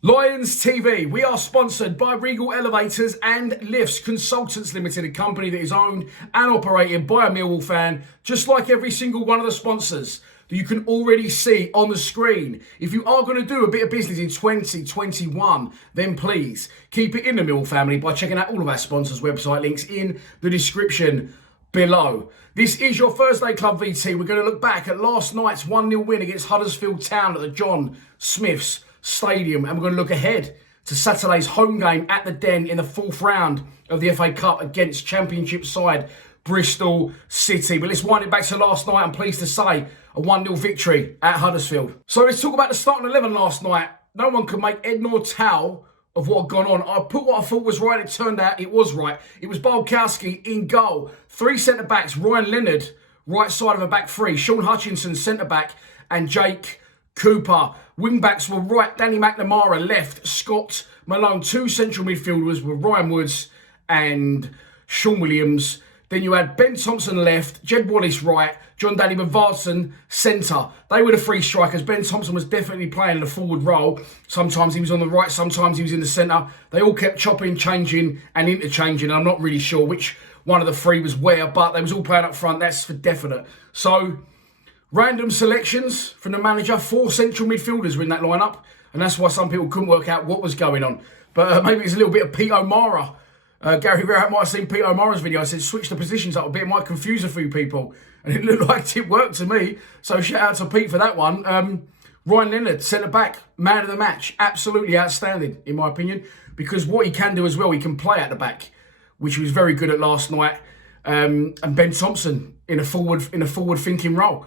Lions TV, we are sponsored by Regal Elevators and Lifts Consultants Limited, a company that is owned and operated by a Millwall fan, just like every single one of the sponsors that you can already see on the screen. If you are going to do a bit of business in 2021, then please keep it in the Millwall family by checking out all of our sponsors' website links in the description below. This is your Thursday Club VT. We're going to look back at last night's 1-0 win against Huddersfield Town at the John Smith's Stadium, and we're going to look ahead to Saturday's home game at the Den in the fourth round of the FA Cup against Championship side Bristol City. But let's wind it back to last night. I'm pleased to say a 1-0 victory at Huddersfield. So let's talk about the starting 11 last night. No one could make head nor tail of what had gone on. I put what I thought was right. It turned out it was right. It was Bulkowski in goal. Three centre-backs, Ryan Leonard, right side of a back three, Sean Hutchinson, centre-back, and Jake Cooper. Wing-backs were right, Danny McNamara left, Scott Malone. Two central midfielders were Ryan Woods and Sean Williams. Then you had Ben Thompson left, Jed Wallace right, John Danny Varson centre. They were the three strikers. Ben Thompson was definitely playing in a forward role. Sometimes he was on the right, sometimes he was in the centre. They all kept chopping, changing and interchanging. I'm not really sure which one of the three was where, but they was all playing up front, that's for definite. So, random selections from the manager. Four central midfielders were in that lineup, and that's why some people couldn't work out what was going on. But maybe it's a little bit of Pete O'Mara. Gary Rowett might have seen Pete O'Mara's video. I said, switch the positions up a bit. It might confuse a few people. And it looked like it worked to me. So shout out to Pete for that one. Ryan Leonard, centre-back, man of the match. Absolutely outstanding, in my opinion. Because what he can do as well, he can play at the back, which he was very good at last night. And Ben Thompson in a forward-thinking role.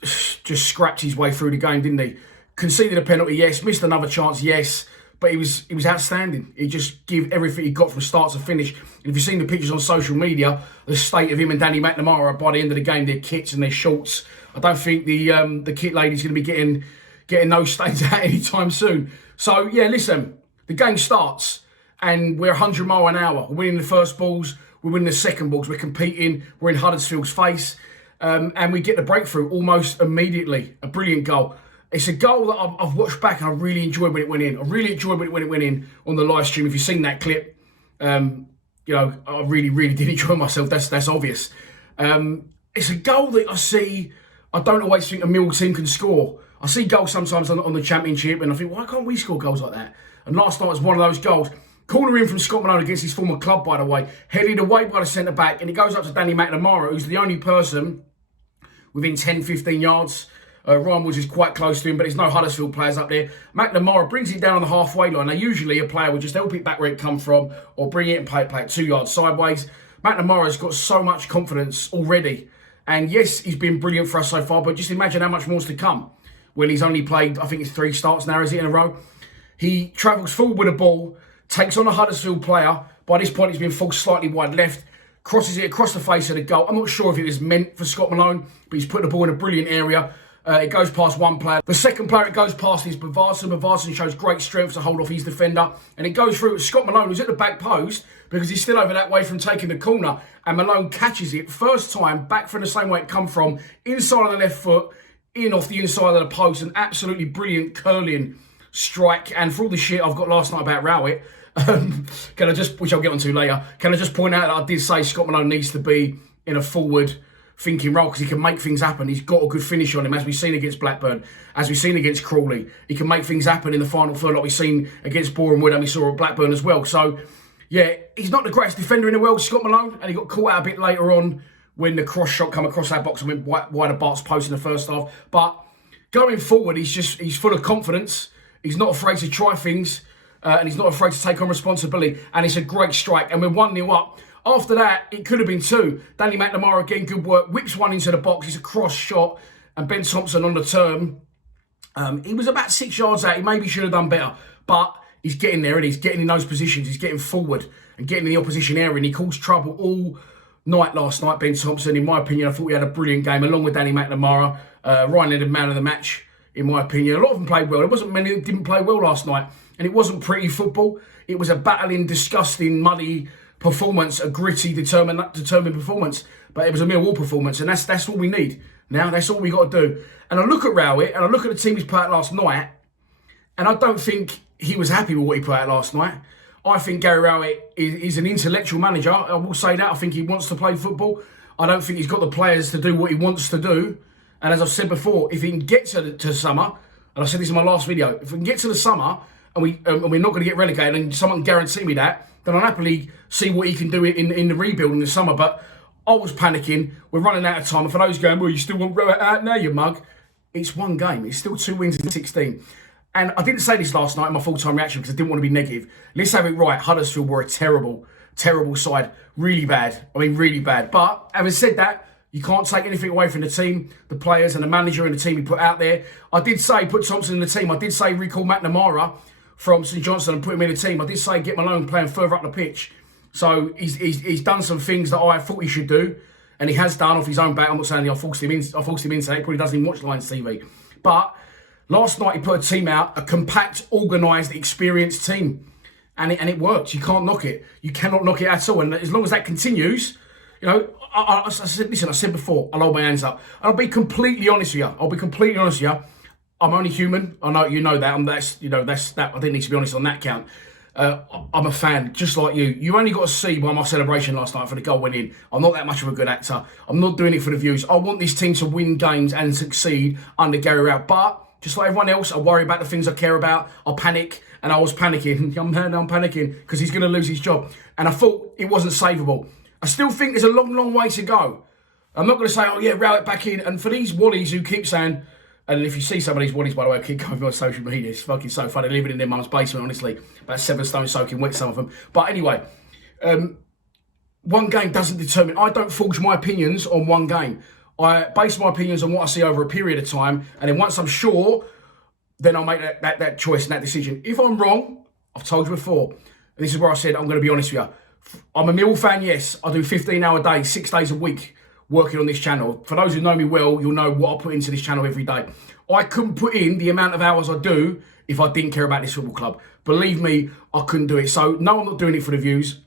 Just scrapped his way through the game, didn't he? Conceded a penalty, yes. Missed another chance, yes. But he was outstanding. He just gave everything he got from start to finish. And if you've seen the pictures on social media, the state of him and Danny McNamara by the end of the game, their kits and their shorts. I don't think the kit lady's going to be getting those stains out anytime soon. So yeah, listen, the game starts and we're 100 mile an hour. We're winning the first balls, we're winning the second balls, we're competing, we're in Huddersfield's face. And we get the breakthrough almost immediately. A brilliant goal. It's a goal that I've watched back and I really enjoyed when it went in. I really enjoyed when it went in on the live stream. If you've seen that clip, you know, I really did enjoy myself. That's obvious. It's a goal that I don't always think a Mill team can score. I see goals sometimes on the Championship and I think, why can't we score goals like that? And last night was one of those goals. Corner in from Scott Malone against his former club, by the way. Headed away by the centre-back and it goes up to Danny McNamara, who's the only person within 10, 15 yards. Ryan Woods is quite close to him, but there's no Huddersfield players up there. McNamara brings it down on the halfway line. Now, usually a player would just help it back where it come from or bring it and play it 2 yards sideways. McNamara's got so much confidence already. And yes, he's been brilliant for us so far, but just imagine how much more's to come when he's only played, I think it's 3 starts now, is it, in a row? He travels forward with the ball, takes on a Huddersfield player. By this point, he's been forced slightly wide left. Crosses it across the face of the goal. I'm not sure if it was meant for Scott Malone, but he's put the ball in a brilliant area. It goes past one player. The second player it goes past is Varson. Varson shows great strength to hold off his defender. And it goes through to Scott Malone, who's at the back post, because he's still over that way from taking the corner. And Malone catches it, first time, back from the same way it come from, inside of the left foot, in off the inside of the post. An absolutely brilliant curling strike. And for all the shit I've got last night about Rowett, can I just, which I'll get onto later, can I just point out that I did say Scott Malone needs to be in a forward thinking role because he can make things happen. He's got a good finish on him, as we've seen against Blackburn, as we've seen against Crawley. He can make things happen in the final third like we've seen against Boreham Wood and we saw at Blackburn as well. So, yeah, he's not the greatest defender in the world, Scott Malone, and he got caught out a bit later on when the cross shot come across that box and went wide of Bart's post in the first half. But going forward, he's full of confidence. He's not afraid to try things. And he's not afraid to take on responsibility. And it's a great strike. And we're 1-0 up. After that, it could have been 2. Danny McNamara, again, good work. Whips one into the box. It's a cross shot. And Ben Thompson on the turn. He was about 6 yards out. He maybe should have done better. But he's getting there and he's getting in those positions. He's getting forward and getting in the opposition area. And he caused trouble all night last night, Ben Thompson. In my opinion, I thought he had a brilliant game, along with Danny McNamara. Ryan Leonard, man of the match, in my opinion. A lot of them played well. There wasn't many that didn't play well last night. And it wasn't pretty football. It was a battling, disgusting, muddy performance, a gritty, determined performance. But it was a Millwall performance, and that's all we need. Now, that's all we got to do. And I look at Rowett, and I look at the team he's played last night, and I don't think he was happy with what he put out last night. I think Gary Rowett is an intellectual manager. I will say that. I think he wants to play football. I don't think he's got the players to do what he wants to do. And as I've said before, if he can get to summer, and I said this in my last video, if we can get to the summer and we're not going to get relegated, and someone can guarantee me that, then I'll happily see what he can do in the rebuild in the summer. But I was panicking. We're running out of time. And for those going, well, you still want Rowett out now, you mug? It's one game. It's still 2 wins in 16. And I didn't say this last night in my full-time reaction because I didn't want to be negative. Let's have it right. Huddersfield were a terrible, terrible side. Really bad. I mean, really bad. But having said that, you can't take anything away from the team, the players and the manager and the team he put out there. I did say put Thompson in the team. I did say recall McNamara from St Johnstone and put him in the team. I did say get Malone playing further up the pitch. So he's done some things that I thought he should do. And he has done off his own bat. I'm not saying I forced him into it. He probably doesn't even watch Lions TV. But last night he put a team out, a compact, organised, experienced team. And it works. You can't knock it. You cannot knock it at all. And as long as that continues, you know, I said, listen, I said before, I'll hold my hands up. And I'll be completely honest with you. I'm only human. I know you know that. That's that. I didn't need to be honest on that count. I'm a fan, just like you. You only got to see by my celebration last night for the goal went in. I'm not that much of a good actor. I'm not doing it for the views. I want this team to win games and succeed under Gary Rowett. But just like everyone else, I worry about the things I care about. I panic, and I was panicking. I'm panicking because he's going to lose his job. And I thought it wasn't savable. I still think there's a long, long way to go. I'm not going to say, oh yeah, Rowett back in. And for these Wallies who keep saying, and if you see some of these Wallies, by the way, keep going on social media, it's fucking so funny living in their mum's basement, honestly. About 7 stone soaking wet, some of them. But anyway, one game doesn't determine. I don't forge my opinions on one game. I base my opinions on what I see over a period of time. And then once I'm sure, then I'll make that choice and that decision. If I'm wrong, I've told you before, and this is where I said I'm going to be honest with you. I'm a Millwall fan, yes. I do 15-hour days, 6 days a week working on this channel. For those who know me well, you'll know what I put into this channel every day. I couldn't put in the amount of hours I do if I didn't care about this football club. Believe me, I couldn't do it. So no, I'm not doing it for the views.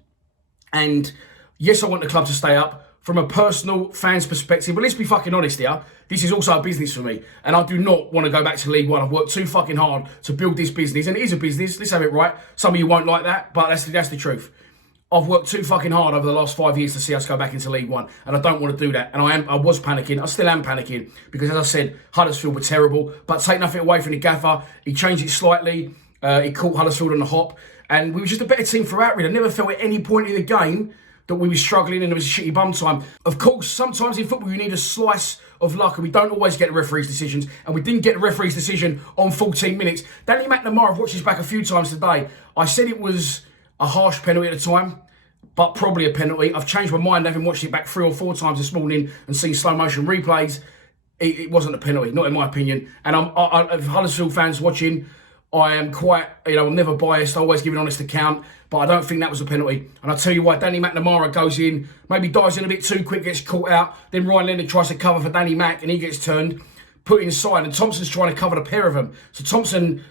And yes, I want the club to stay up. From a personal fan's perspective, but let's be fucking honest here, this is also a business for me. And I do not want to go back to League One. I've worked too fucking hard to build this business. And it is a business, let's have it right. Some of you won't like that, but that's the truth. I've worked too fucking hard over the last 5 years to see us go back into League One, and I don't want to do that. And I was panicking. I still am panicking because, as I said, Huddersfield were terrible. But take nothing away from the gaffer. He changed it slightly. He caught Huddersfield on the hop, and we were just a better team throughout. Really, I never felt at any point in the game that we were struggling and there was a shitty bum time. Of course, sometimes in football you need a slice of luck, and we don't always get the referee's decisions. And we didn't get the referee's decision on 14 minutes. Danny McNamara, I've watched this back a few times today. I said it was a harsh penalty at the time, but probably a penalty. I've changed my mind, having watched it back 3 or 4 times this morning and seen slow motion replays. It wasn't a penalty, not in my opinion. And if Huddersfield fans watching, I am quite, I'm never biased. I always give an honest account, but I don't think that was a penalty. And I'll tell you why. Danny McNamara goes in, maybe dives in a bit too quick, gets caught out. Then Ryan Leonard tries to cover for Danny Mack, and he gets turned, put inside, and Thompson's trying to cover the pair of them. So Thompson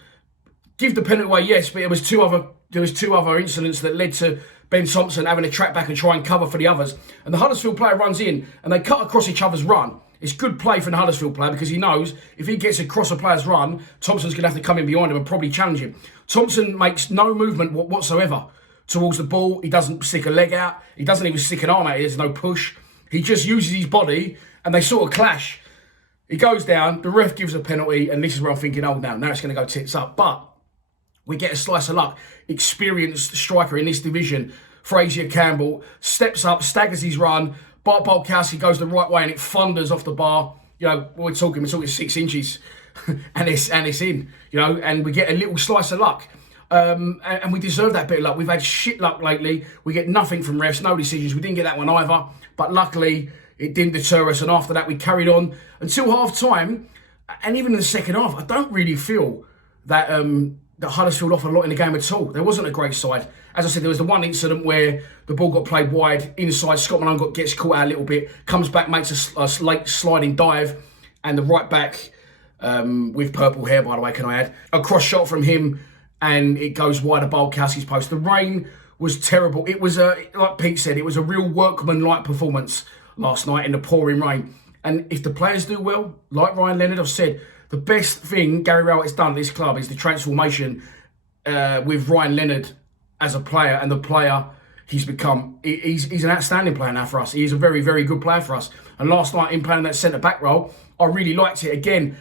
give the penalty away, yes, but there was two other incidents that led to Ben Thompson having to track back and try and cover for the others. And the Huddersfield player runs in, and they cut across each other's run. It's good play from the Huddersfield player because he knows if he gets across a player's run, Thompson's going to have to come in behind him and probably challenge him. Thompson makes no movement whatsoever towards the ball. He doesn't stick a leg out. He doesn't even stick an arm out. There's no push. He just uses his body, and they sort of clash. He goes down, the ref gives a penalty, and this is where I'm thinking, oh, now it's going to go tits up. But we get a slice of luck. Experienced striker in this division, Frazier Campbell, steps up, staggers his run. Bart Bolkowski goes the right way and it thunders off the bar. We're talking 6 inches and it's in, and we get a little slice of luck. And we deserve that bit of luck. We've had shit luck lately. We get nothing from refs, no decisions. We didn't get that one either. But luckily, it didn't deter us. And after that, we carried on until half-time. And even in the second half, I don't really feel that that Huddersfield offered a lot in the game at all. There wasn't a great side. As I said, there was the one incident where the ball got played wide inside. Scott Malone gets caught out a little bit, comes back, makes a late sliding dive, and the right back with purple hair, by the way, can I add, a cross shot from him, and it goes wide of Bolkowski's post. The rain was terrible. It was like Pete said, it was a real workman-like performance last night in the pouring rain. And if the players do well, like Ryan Leonard, I've said, the best thing Gary Rowett's done at this club is the transformation with Ryan Leonard as a player, and the player he's become. He's an outstanding player now for us. He's a very, very good player for us. And last night, in playing that centre-back role, I really liked it. Again,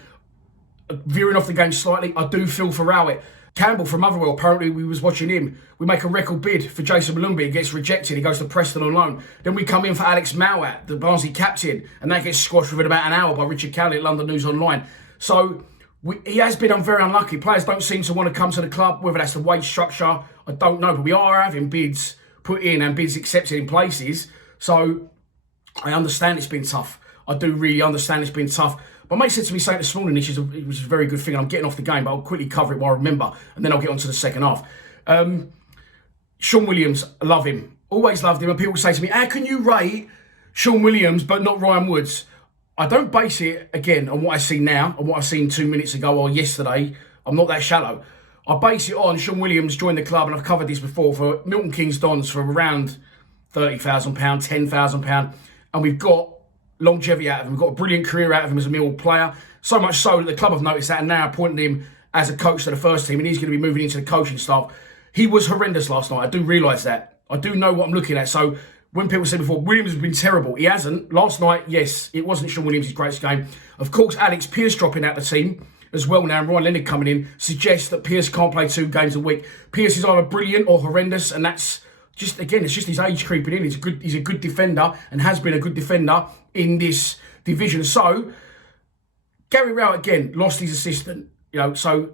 veering off the game slightly, I do feel for Rowett. Campbell from Motherwell, apparently we was watching him. We make a record bid for Jason Malumbi. He gets rejected. He goes to Preston on loan. Then we come in for Alex Mowat, the Barnsley captain, and that gets squashed within about an hour by Richard Cowley at London News Online. So he has been very unlucky. Players don't seem to want to come to the club, whether that's the wage structure, I don't know. But we are having bids put in and bids accepted in places. So I understand it's been tough. I do really understand it's been tough. My mate said to me this morning, which is a very good thing. I'm getting off the game, but I'll quickly cover it while I remember, and then I'll get on to the second half. Sean Williams, I love him. Always loved him. And people say to me, how can you rate Sean Williams but not Ryan Woods? I don't base it, again, on what I see now, and what I seen 2 minutes ago or yesterday. I'm not that shallow. I base it on Sean Williams joined the club, and I've covered this before, for Milton Keynes Dons for around £30,000, £10,000. And we've got longevity out of him. We've got a brilliant career out of him as a Millwall player. So much so that the club have noticed that and now appointed him as a coach to the first team, and he's going to be moving into the coaching staff. He was horrendous last night. I do realise that. I do know what I'm looking at. So when people said before, Williams has been terrible, he hasn't. Last night, yes, it wasn't Sean Williams' greatest game. Of course, Alex Pearce dropping out the team as well now, and Ryan Leonard coming in, suggests that Pearce can't play 2 games a week. Pearce is either brilliant or horrendous, and that's just, again, it's just his age creeping in. He's a good defender and has been a good defender in this division. So Gary Rowett again lost his assistant, so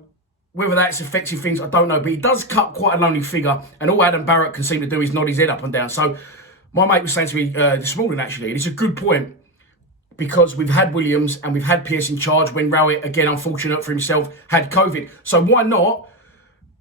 whether that's affecting things, I don't know, but he does cut quite a lonely figure, and all Adam Barrett can seem to do is nod his head up and down. So my mate was saying to me this morning, actually, and it's a good point, because we've had Williams and we've had Pearce in charge when Rowett, again, unfortunate for himself, had COVID. So why not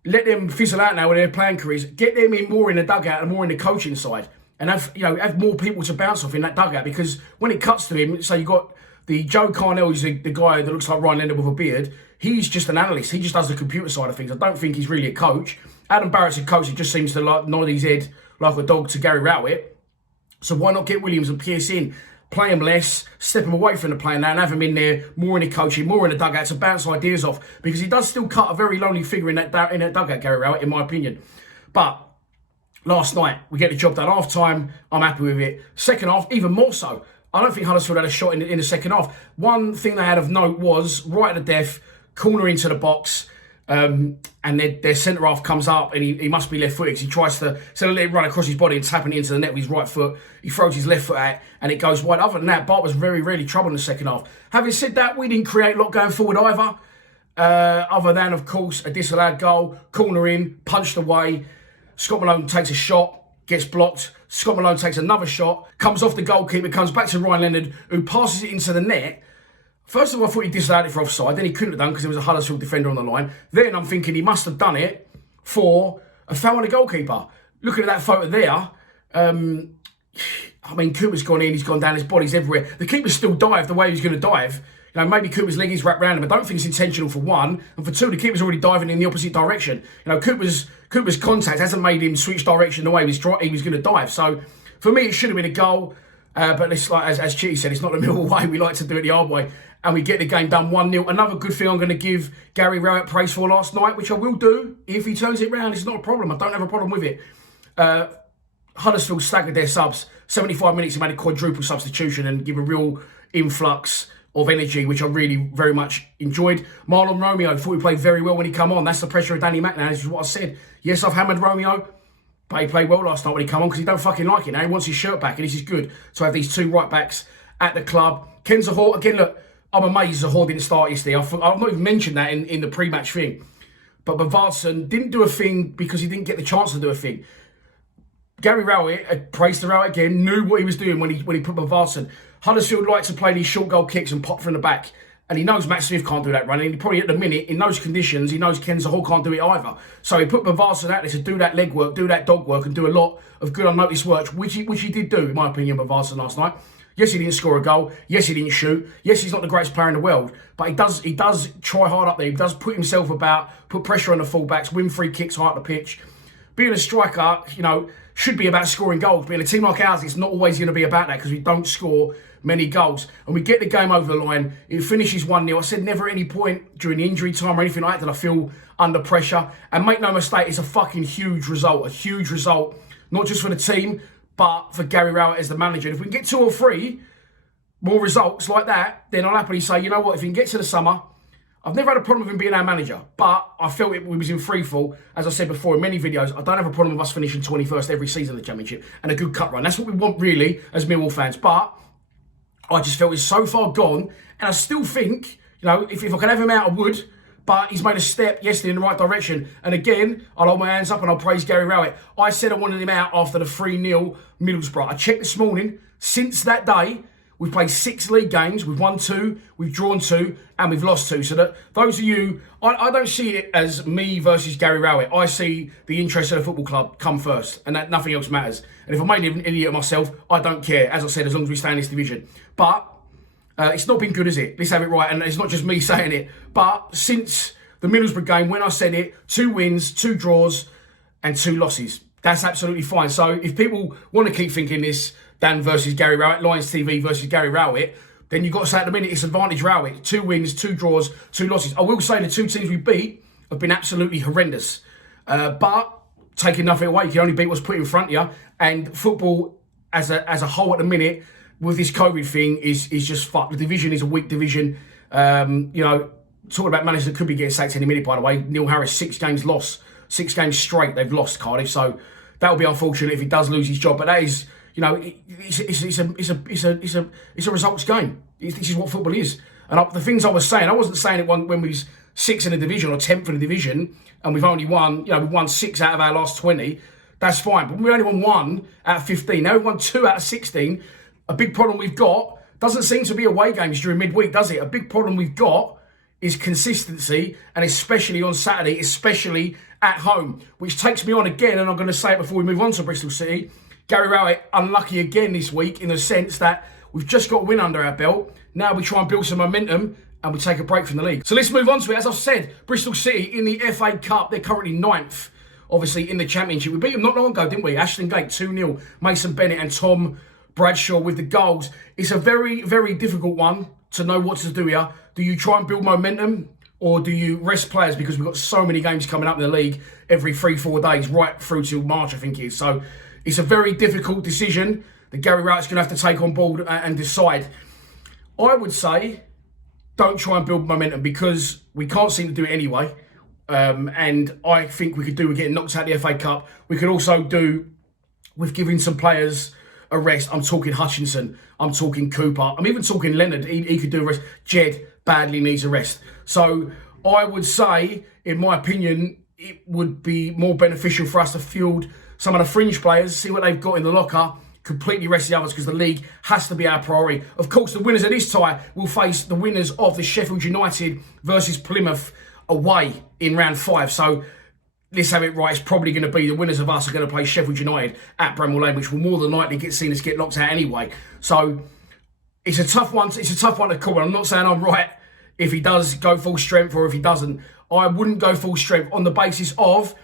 let them fizzle out now with their playing careers, get them in more in the dugout and more in the coaching side, and have more people to bounce off in that dugout. Because when it cuts to him, so you've got the Joe Carnell, who's the guy that looks like Ryan Leonard with a beard. He's just an analyst. He just does the computer side of things. I don't think he's really a coach. Adam Barrett's a coach. He just seems to nod his head like a dog to Gary Rowett. So why not get Williams and Pearce in, play him less, step him away from the play now, and have him in there more in the coaching, more in the dugout to bounce ideas off, because he does still cut a very lonely figure in that dugout, Gary Rowett, in my opinion. But last night, we get the job done. Half time, I'm happy with it. Second half, even more so. I don't think Huddersfield had a shot in the second half. One thing they had of note was, right at the death, corner into the box, and their centre half comes up, and he must be left footed because he tries to let it run across his body and tapping it into the net with his right foot. He throws his left foot at it, and it goes wide. Other than that, Bart was very rarely trouble in the second half. Having said that, we didn't create a lot going forward either. Other than, of course, a disallowed goal, corner in, punched away. Scott Malone takes a shot, gets blocked. Scott Malone takes another shot, comes off the goalkeeper, comes back to Ryan Leonard, who passes it into the net. First of all, I thought he disallowed it for offside. Then he couldn't have done because there was a Huddersfield defender on the line. Then I'm thinking he must have done it for a foul on the goalkeeper. Looking at that photo there, Cooper's gone in, he's gone down, his body's everywhere. The keeper still dived the way he was going to dive. Maybe Cooper's leg is wrapped around him. I don't think it's intentional, for one. And for two, the keeper's already diving in the opposite direction. Cooper's contact hasn't made him switch direction the way he was going to dive. So for me, it should have been a goal. But it's like, as Chitty said, it's not the Millwall way. We like to do it the hard way. And we get the game done 1-0. Another good thing I'm going to give Gary Rowett praise for last night, which I will do if he turns it round. It's not a problem. I don't have a problem with it. Huddersfield staggered their subs. 75 minutes, he made a quadruple substitution and give a real influx of energy, which I really very much enjoyed. Marlon Romeo, thought he played very well when he come on. That's the pressure of Danny McNair. This is what I said. Yes, I've hammered Romeo, but he played well last night when he come on because he don't fucking like it now. He wants his shirt back, and this is good to have these two right backs at the club. Ken Zahor, again, look, I'm amazed Zahor didn't start yesterday. I've not even mentioned that in the pre-match thing. But Bavardson didn't do a thing because he didn't get the chance to do a thing. Gary Rowett, praise to Rowett again, knew what he was doing when he put Bavardson. Huddersfield likes to play these short goal kicks and pop from the back. And he knows Matt Smith can't do that running. He probably, at the minute, in those conditions, he knows Ken Zahor can't do it either. So he put Bavardson out there to do that leg work, do that dog work, and do a lot of good unnoticed work, which he did do, in my opinion, Bavardson last night. Yes, he didn't score a goal. Yes, he didn't shoot. Yes, he's not the greatest player in the world. But he does try hard up there. He does put himself about, put pressure on the fullbacks, win free kicks high up the pitch. Being a striker, should be about scoring goals. But in a team like ours, it's not always going to be about that because we don't score many goals. And we get the game over the line. It finishes 1-0. I said never at any point during the injury time or anything like that did I feel under pressure. And make no mistake, it's a fucking huge result. A huge result, not just for the team, but for Gary Rowett as the manager. And if we can get 2 or 3 more results like that, then I'll happily say, you know what, if we can get to the summer, I've never had a problem with him being our manager, but I felt we was in free fall. As I said before in many videos, I don't have a problem with us finishing 21st every season in the Championship and a good cup run. That's what we want really as Millwall fans. But I just felt it's so far gone, and I still think, you know, if I could have him out, I would. But he's made a step yesterday in the right direction. And again, I'll hold my hands up and I'll praise Gary Rowett. I said I wanted him out after the 3-0 Middlesbrough. I checked this morning. Since that day, we've played 6 league games. We've won 2, we've drawn 2, and we've lost 2. So that those of you, I don't see it as me versus Gary Rowett. I see the interest of the football club come first, and that nothing else matters. And if I made an idiot of myself, I don't care. As I said, as long as we stay in this division. But it's not been good, is it? Let's have it right. And it's not just me saying it. But since the Middlesbrough game, when I said it, 2 wins, 2 draws, and 2 losses. That's absolutely fine. So if people want to keep thinking this, Dan versus Gary Rowett, Lions TV versus Gary Rowett, then you've got to say at the minute it's advantage Rowett. 2 wins, 2 draws, 2 losses. I will say the 2 teams we beat have been absolutely horrendous. But taking nothing away, you can only beat what's put in front of you. And football as a whole at the minute, with this COVID thing, is just fucked. The division is a weak division. You know, talking about managers that could be getting sacked any minute, by the way. Neil Harris, 6 games lost. 6 games straight they've lost, Cardiff. So that'll be unfortunate if he does lose his job. But that is, you know, it's a results game. This is what football is. And the things I was saying, I wasn't saying it when we was 6th in the division or 10th in the division, and we've only won, you know, we've won 6 out of our last 20. That's fine. But we only won 1 out of 15. Now we've won 2 out of 16. A big problem we've got doesn't seem to be away games during midweek, does it? A big problem we've got is consistency, and especially on Saturday, especially at home, which takes me on again, and I'm going to say it before we move on to Bristol City. Gary Rowett unlucky again this week in the sense that we've just got a win under our belt. Now we try and build some momentum and we take a break from the league. So let's move on to it. As I've said, Bristol City in the FA Cup, they're currently 9th, obviously, in the Championship. We beat them not long ago, didn't we? Ashton Gate 2-0, Mason Bennett and Tom Bradshaw with the goals. It's a very, very difficult one to know what to do here. Do you try and build momentum, or do you rest players because we've got so many games coming up in the league every 3-4 days, right through till March, I think it is. So it's a very difficult decision that Gary Rowett's going to have to take on board and decide. I would say don't try and build momentum because we can't seem to do it anyway. And I think we could do with getting knocked out of the FA Cup. We could also do with giving some players a rest. I'm talking Hutchinson. I'm talking Cooper. I'm even talking Leonard. He could do a rest. Jed badly needs a rest. So I would say, in my opinion, it would be more beneficial for us to field some of the fringe players, see what they've got in the locker, completely rest the others because the league has to be our priority. Of course, the winners of this tie will face the winners of the Sheffield United versus Plymouth away in round 5. So let's have it right. It's probably going to be the winners of us are going to play Sheffield United at Bramall Lane, which will more than likely get seen as get knocked out anyway. So it's a tough one. It's a tough one to call. I'm not saying I'm right if he does go full strength or if he doesn't. I wouldn't go full strength on the basis of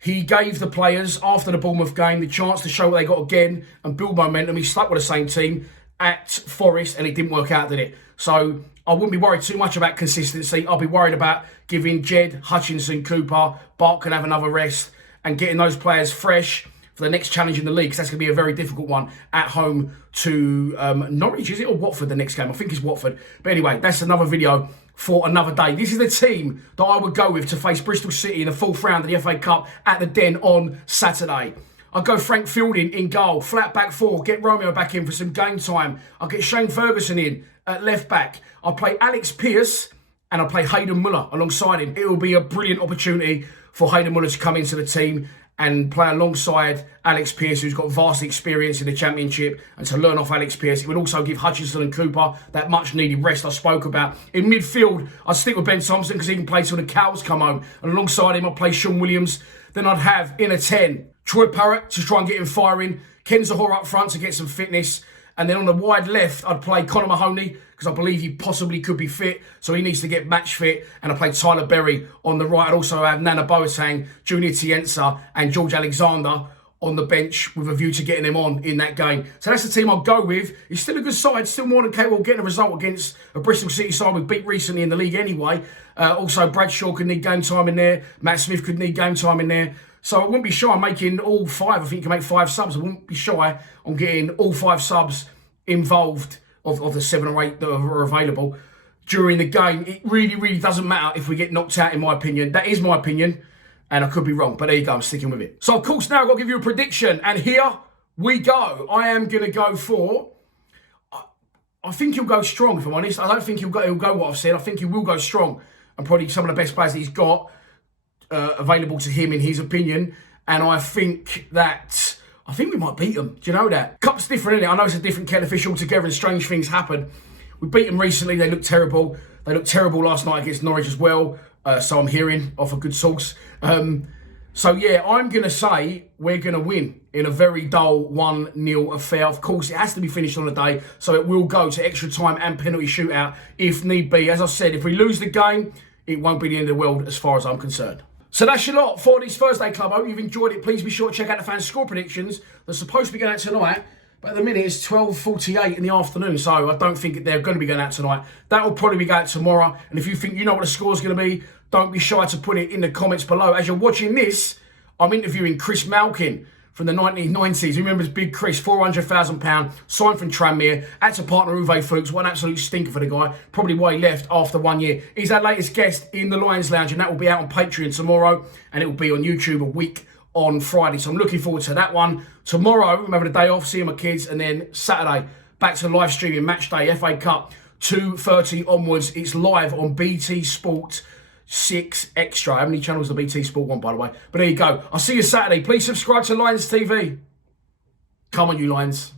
he gave the players after the Bournemouth game the chance to show what they got again and build momentum. He stuck with the same team at Forest and it didn't work out, did it? So I wouldn't be worried too much about consistency. I'll be worried about giving Jed, Hutchinson, Cooper, Bart can have another rest and getting those players fresh for the next challenge in the league, because that's going to be a very difficult one at home to Norwich, is it? Or Watford the next game? I think it's Watford. But anyway, that's another video for another day. This is the team that I would go with to face Bristol City in the 4th round of the FA Cup at the Den on Saturday. I'll go Frank Fielding in goal, flat back 4, get Romeo back in for some game time. I'll get Shane Ferguson in at left back. I'll play Alex Pearce and I'll play Hayden Muller alongside him. It will be a brilliant opportunity for Hayden Muller to come into the team and play alongside Alex Pearce, who's got vast experience in the Championship, and to learn off Alex Pearce. It would also give Hutchinson and Cooper that much-needed rest I spoke about. In midfield, I'd stick with Ben Thompson because he can play till the cows come home. And alongside him, I'd play Sean Williams. Then I'd have in a 10, Troy Parrott to try and get him firing. Ken Zahora up front to get some fitness. And then on the wide left, I'd play Conor Mahoney because I believe he possibly could be fit. So he needs to get match fit. And I play Tyler Berry on the right. I'd also have Nana Boateng, Junior Tienza and George Alexander on the bench with a view to getting them on in that game. So that's the team I'll go with. It's still a good side, still more than capable of getting a result against a Bristol City side we beat recently in the league anyway. Also, Bradshaw could need game time in there. Matt Smith could need game time in there. So I wouldn't be shy on making all 5. I think you can make 5 subs. I wouldn't be shy on getting all 5 subs involved of the 7 or 8 that are available during the game. It really, really doesn't matter if we get knocked out, in my opinion. That is my opinion. And I could be wrong, but there you go, I'm sticking with it. So, of course, now I've got to give you a prediction. And here we go. I am going to go for... I think he'll go strong, if I'm honest. I don't think he'll go what I've said. I think he will go strong. And probably some of the best players that he's got available to him, in his opinion. And I think we might beat them. Do you know that? Cup's different, isn't it? I know it's a different kettle of fish altogether and strange things happen. We beat them recently. They looked terrible. They looked terrible last night against Norwich as well. So I'm hearing off a good source. So yeah, I'm going to say we're going to win in a very dull 1-0 affair. Of course, it has to be finished on the day, so it will go to extra time and penalty shootout if need be. As I said, if we lose the game, it won't be the end of the world as far as I'm concerned. So that's your lot for this Thursday Club. I hope you've enjoyed it. Please be sure to check out the fans' score predictions. They're supposed to be going out tonight. But at the minute, it's 12:48 in the afternoon, so I don't think they're going to be going out tonight. That will probably be going out tomorrow. And if you think you know what the score's going to be, don't be shy to put it in the comments below. As you're watching this, I'm interviewing Chris Malkin from the 1990s. Remembers Big Chris, £400,000, signed from Tranmere, had to partner Uwe Fuchs. What an absolute stinker for the guy. Probably why he left after 1 year. He's our latest guest in the Lions Lounge, and that will be out on Patreon tomorrow, and it will be on YouTube a week on Friday. So I'm looking forward to that one. Tomorrow, I'm having a day off, seeing my kids, and then Saturday, back to live streaming match day, FA Cup, 2:30 onwards. It's live on BT Sport 6 Extra. How many channels the BT Sport one, by the way? But there you go. I'll see you Saturday. Please subscribe to Lions TV. Come on, you Lions.